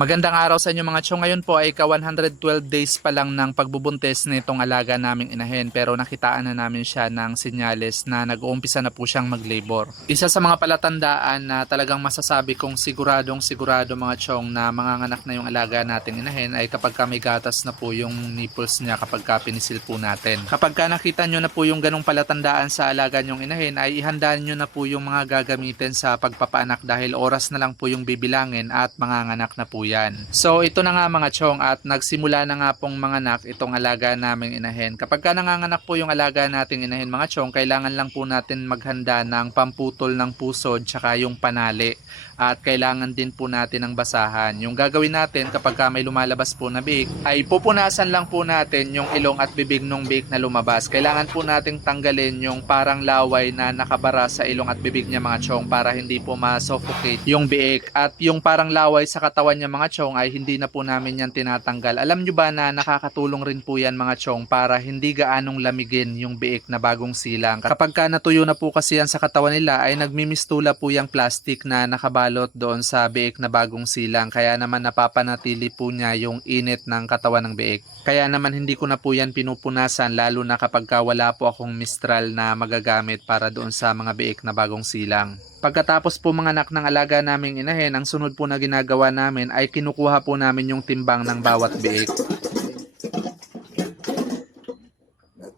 Magandang araw sa inyo mga chong. Ngayon po ay ka-112 days pa lang ng pagbubuntis nitong alaga naming inahin, pero nakitaan na namin siya ng senyales na nag-uumpisa na po siyang mag-labor. Isa sa mga palatandaan na talagang masasabi kong siguradong sigurado mga chong na manganganak na yung alaga nating inahin ay kapag ka may gatas na po yung nipples niya kapag ka pinisil po natin. Kapag ka nakita nyo na po yung ganong palatandaan sa alaga nyong inahin ay ihandaan nyo na po yung mga gagamitin sa pagpapaanak dahil oras na lang po yung bibilangin at manganganak na po yan. So ito na nga mga chong at nagsimula na nga pong manganak itong alaga naming inahin. Kapag ka nanganganak po yung alaga nating inahin mga chong, kailangan lang po natin maghanda ng pamputol ng pusod tsaka yung panali. At kailangan din po natin ng basahan. Yung gagawin natin kapag ka may lumalabas po na biik ay pupunasan lang po natin yung ilong at bibig ng biik na lumabas. Kailangan po nating tanggalin yung parang laway na nakabara sa ilong at bibig niya mga chong para hindi po ma-suffocate yung biik. At yung parang laway sa katawan niya mga chong ay hindi na po namin yan tinatanggal. Alam nyo ba na nakakatulong rin po yan mga chong para hindi gaanong lamigin yung biik na bagong silang. Kapag ka natuyo na po kasi yan sa katawan nila ay nagmimistula po yung plastic na nakabalot doon sa biik na bagong silang. Kaya naman napapanatili po niya yung init ng katawan ng biik. Kaya naman hindi ko na po yan pinupunasan lalo na kapag ka wala po akong mistral na magagamit para doon sa mga biik na bagong silang. Pagkatapos po manganak ng alaga naming inahin, ang sunod po na ginagawa namin ay kinukuha po namin yung timbang ng bawat biik.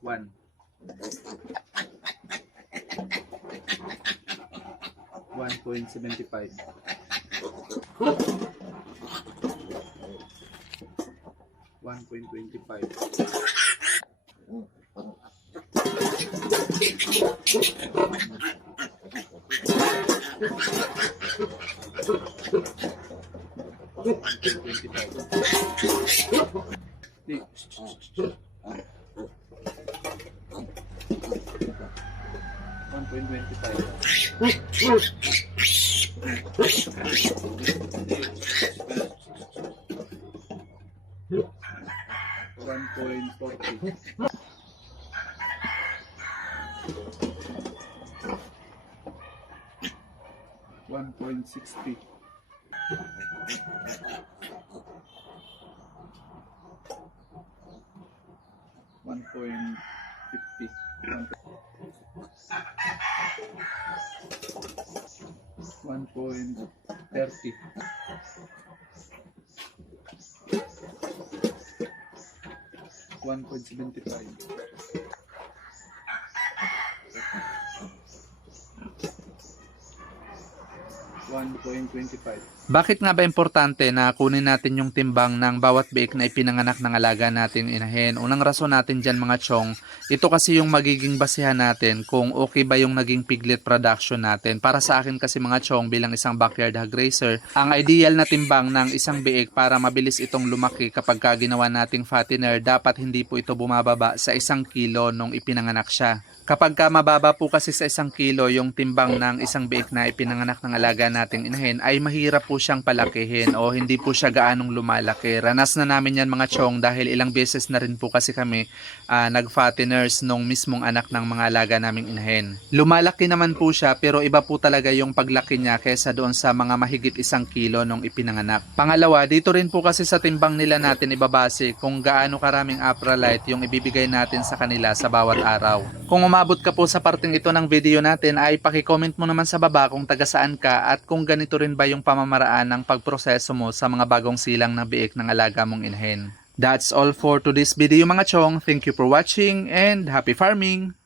1 1.75 1.40 1.60 1.50 1.30 1.75 1.25. Bakit nga ba importante na kunin natin yung timbang ng bawat biik na ipinanganak ng alaga natin inahin? Unang rason natin dyan mga chong, ito kasi yung magiging basihan natin kung okay ba yung naging piglet production natin. Para sa akin kasi mga chong bilang isang backyard hog raiser, ang ideal na timbang ng isang biik para mabilis itong lumaki kapag ka ginawa nating fattener, dapat hindi po ito bumababa sa 1 kilo nung ipinanganak siya. Kapag ka mababa po kasi sa 1 kilo yung timbang ng isang biik na ipinanganak ng alaga nating inahin, ay mahirap po siyang palakihin o hindi po siya gaanong lumalaki. Ranas na namin yan mga chong dahil ilang beses na rin po kasi kami nag-fatteners nung mismong anak ng mga alaga naming inahin. Lumalaki naman po siya pero iba po talaga yung paglaki niya kesa doon sa mga mahigit 1 kilo nung ipinanganak. Pangalawa, dito rin po kasi sa timbang nila natin ibabase kung gaano karaming Apralite yung ibibigay natin sa kanila sa bawat araw. Kung umabot ka po sa parting ito ng video natin ay paki-comment mo naman sa baba kung taga saan ka at kung ganito rin ba yung pamamaraan ng pagproseso mo sa mga bagong silang na biik ng alaga mong inahin. That's all for today's video mga chong. Thank you for watching and happy farming!